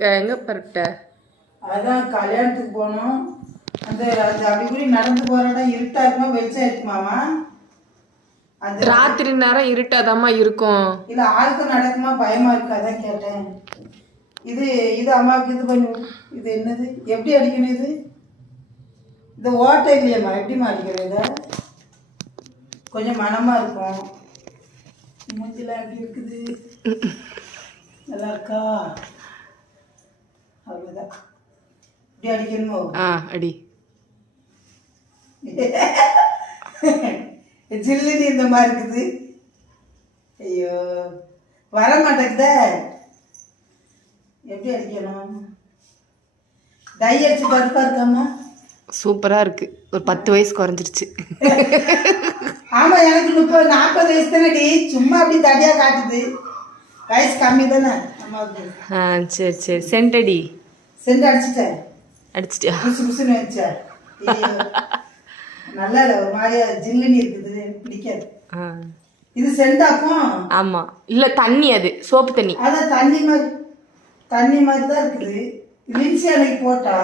எங்க பரட்ட? அதான் கல்யாணத்துக்கு போனோம். அந்த அந்த அப்படி கூட நடந்து போற இடம் இருட்டா இருக்குமா வெளிச்சம் இருக்குமாமா? அந்த ராத்திரி நேரம் இருட்டாதாம்மா இருக்கும். இல்ல ஆளுக்கு நடக்குமா பயமா இருக்கு, அதான் கேட்டேன். இது இது அம்மாவுக்கு இது பண்ணி இது என்னது எப்படி அடிக்கணும் இது? இந்த ஓட்டை இல்லையம்மா, எப்படிமா அடிக்கணும் இதை? கொஞ்சம் மனமா இருக்கும். மூஞ்சிலாம் எப்படி இருக்குது? நல்லா இருக்கா? அவ்வளோதான். இப்படி அடிக்கணுமோ? அடி. ஜில்லுன்னு இந்த மாதிரி இருக்குது. ஐயோ வர மாட்டேங்குத. எப்படி அடிக்கணும்? டை அடிச்சு பருப்பா இருக்காமா? சூப்பரா இருக்கு. ஒரு 10 வயசு குறைஞ்சிருச்சு. ஆமா, எனக்கு 40 வயசு தானடி. சும்மா அப்படி தடியா காட்டுது. வயசு கம்மி தானே அம்மாவுக்கு. சரி சரி. சென்டடி சென்ட் அடிச்சுட்டேன். அடிச்சிட்டியா? புதுசு புதுசுன்னு வச்சா. நல்லா இல்லை, ஒரு மாதிரியா ஜில்லுன்னு இருக்குது, பிடிக்காது. இது செண்டாக்கும். ஆமா, இல்ல தண்ணி, அது சோப்பு தண்ணி. அதான் தண்ணி மாதிரி தான் இருக்குது. லின்சி அன்னைக்கு போட்டா